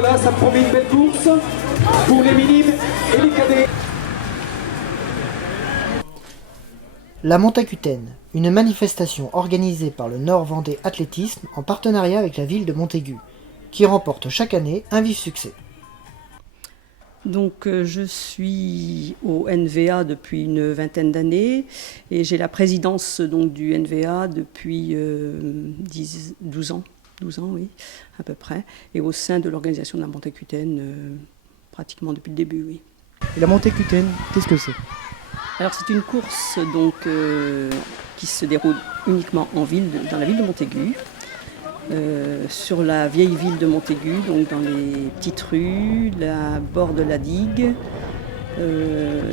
voilà, ça promet une belle course pour les minimes et les cadets. La Montacutaine, une manifestation organisée par le Nord Vendée Athlétisme en partenariat avec la ville de Montaigu, qui remporte chaque année un vif succès. Donc je suis au NVA depuis une vingtaine d'années et j'ai la présidence donc, du NVA depuis 12 ans, oui, à peu près, et au sein de l'organisation de la Montacutaine pratiquement depuis le début, oui. Et la Montacutaine, qu'est-ce que c'est ? Alors c'est une course donc, qui se déroule uniquement en ville, dans la ville de Montaigu, sur la vieille ville de Montaigu, donc dans les petites rues, la bord de la digue,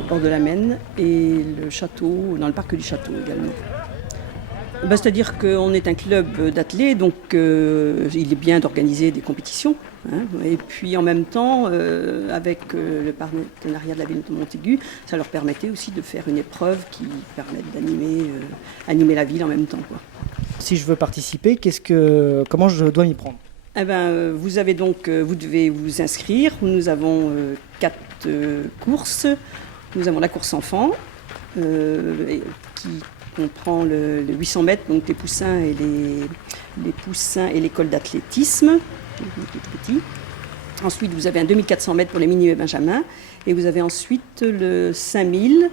bord de la Maine et le château, dans le parc du château également. C'est-à-dire qu'on est un club d'athlètes, donc il est bien d'organiser des compétitions. Hein, et puis en même temps, avec le partenariat de la ville de Montaigu, ça leur permettait aussi de faire une épreuve qui permette d'animer la ville en même temps, quoi. Si je veux participer, comment je dois m'y prendre ? Eh ben, vous devez vous inscrire. Nous avons 4 courses. Nous avons la course enfant, qui comprend le 800 mètres, donc les poussins et l'école d'athlétisme, les petits. Ensuite, vous avez un 2400 mètres pour les mini et benjamins. Et vous avez ensuite le 5000.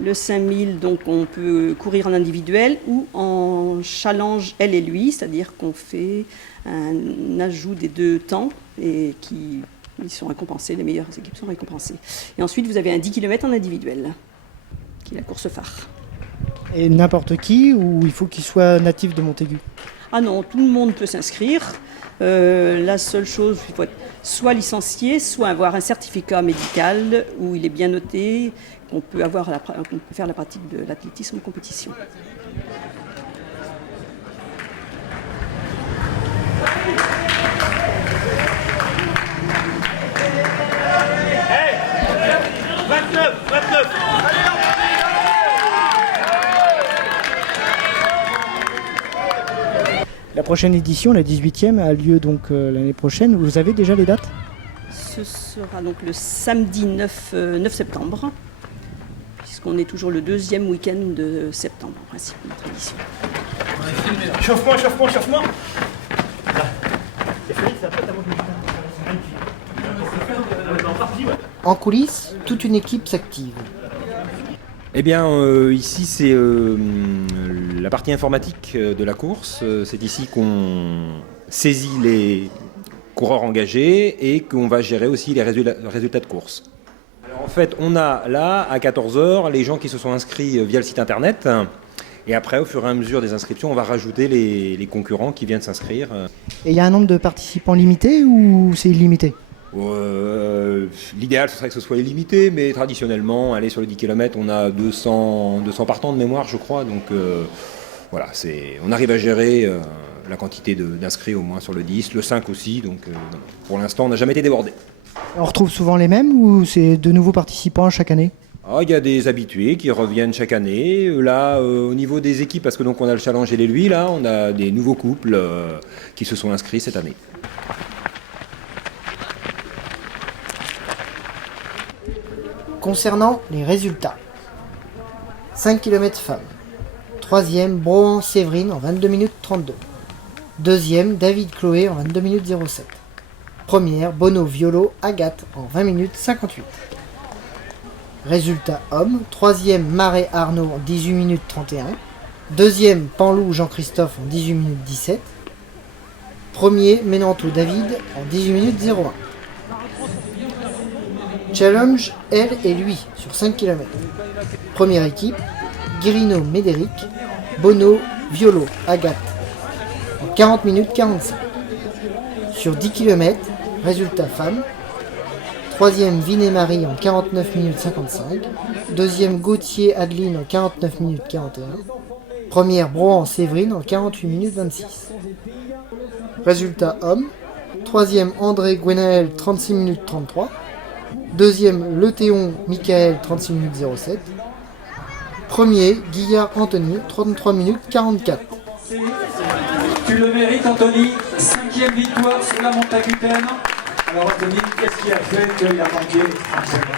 Le 5000, donc on peut courir en individuel ou en challenge elle et lui, c'est-à-dire qu'on fait un ajout des 2 temps et ils sont récompensés, les meilleures équipes sont récompensées. Et ensuite, vous avez un 10 km en individuel, qui est la course phare. Et n'importe qui, ou il faut qu'il soit natif de Montaigu ? Ah non, tout le monde peut s'inscrire. La seule chose, il faut être soit licencié, soit avoir un certificat médical où il est bien noté qu'on peut faire la pratique de l'athlétisme en compétition. Hey 29 La prochaine édition, la 18e, a lieu donc l'année prochaine. Vous avez déjà les dates ? Ce sera donc le samedi 9 septembre, puisqu'on est toujours le 2e week-end de septembre, en principe, notre édition. Échauffement. En coulisses, toute une équipe s'active. Eh bien, ici, c'est la partie informatique de la course. C'est ici qu'on saisit les coureurs engagés et qu'on va gérer aussi les résultats de course. Alors, en fait, on a là, à 14h, les gens qui se sont inscrits via le site internet. Et après, au fur et à mesure des inscriptions, on va rajouter les concurrents qui viennent s'inscrire. Et il y a un nombre de participants limité ou c'est illimité ? L'idéal, ce serait que ce soit illimité, mais traditionnellement, aller sur les 10 km, on a 200 partants de mémoire, je crois. Donc voilà, on arrive à gérer la quantité d'inscrits au moins sur le 10, le 5 aussi. Donc pour l'instant, on n'a jamais été débordé. On retrouve souvent les mêmes ou c'est de nouveaux participants chaque année ? Il y a des habitués qui reviennent chaque année. Là, au niveau des équipes, parce que donc on a le challenge et les lui, là, on a des nouveaux couples qui se sont inscrits cette année. Concernant les résultats, 5 km femmes. 3e, Brohan-Séverine en 22 minutes 32. 2e, David Chloé en 22 minutes 07. Première, Bono-Violo, Agathe en 20 minutes 58. Résultat hommes, 3e, Marais Arnaud en 18 minutes 31. 2e, Panlou Jean-Christophe en 18 minutes 17. Premier, Ménantou David en 18 minutes 01. Challenge, elle et lui, sur 5 km. Première équipe, Guirino Médéric, Bono, Violo, Agathe, en 40 minutes 45. Sur 10 km, résultat femme. 3e, Vinet-Marie en 49 minutes 55. 2e, Gauthier Adeline en 49 minutes 41. Première, Brohan-Séverine en 48 minutes 26. Résultat homme. 3e, André Gwenaël, 36 minutes 33. 2e, Le Théon Michael, 36 minutes 07. Premier, Guillard Anthony, 33 minutes 44. Tu le mérites, Anthony. 5e victoire sur la Montacutaine. Alors Anthony, qu'est-ce qui a fait qu'il a manqué forcément?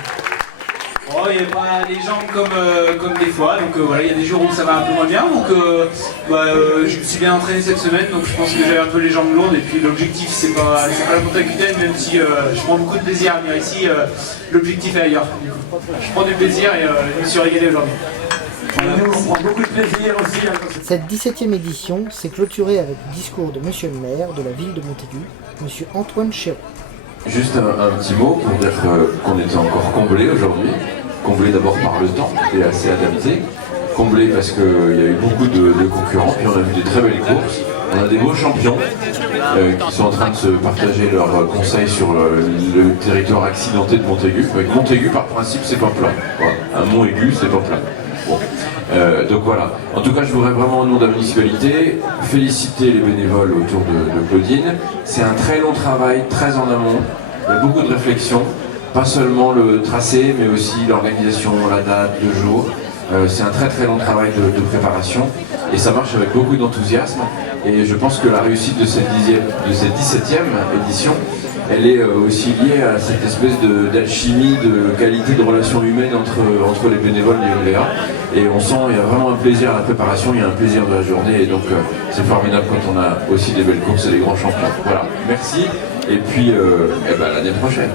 Oh, il n'y a pas les jambes comme des fois, donc voilà, il y a des jours où ça va un peu moins bien, donc je me suis bien entraîné cette semaine, donc je pense que j'avais un peu les jambes lourdes, et puis l'objectif c'est pas la montée Aquitaine, même si je prends beaucoup de plaisir à venir ici, l'objectif est ailleurs. Du coup. Je prends du plaisir et je me suis régalé aujourd'hui. Nous, on prend beaucoup de plaisir aussi. Cette 17e édition s'est clôturée avec le discours de Monsieur le maire de la ville de Montaigu, Monsieur Antoine Chéreau. Juste un petit mot pour dire qu'on était encore comblé aujourd'hui. Comblé d'abord par le temps, qui est assez adapté. Comblé parce qu'il y a eu beaucoup de concurrents, puis on a vu des très belles courses. On a des beaux champions qui sont en train de se partager leurs conseils sur le territoire accidenté de Montaigu. Avec Montaigu, par principe, c'est pas plat. Voilà. Un mont aigu, c'est pas plat. Bon. Donc voilà. En tout cas, je voudrais vraiment, au nom de la municipalité, féliciter les bénévoles autour de Claudine. C'est un très long travail, très en amont. Il y a beaucoup de réflexion. Pas seulement le tracé, mais aussi l'organisation, la date, le jour. C'est un très très long travail de préparation. Et ça marche avec beaucoup d'enthousiasme. Et je pense que la réussite de cette 17e édition, elle est aussi liée à cette espèce d'alchimie, de qualité de relation humaine entre les bénévoles et les OLEA. Et on sent, il y a vraiment un plaisir à la préparation, il y a un plaisir de la journée. Et donc c'est formidable quand on a aussi des belles courses et des grands champions. Voilà, merci. Et puis l'année prochaine.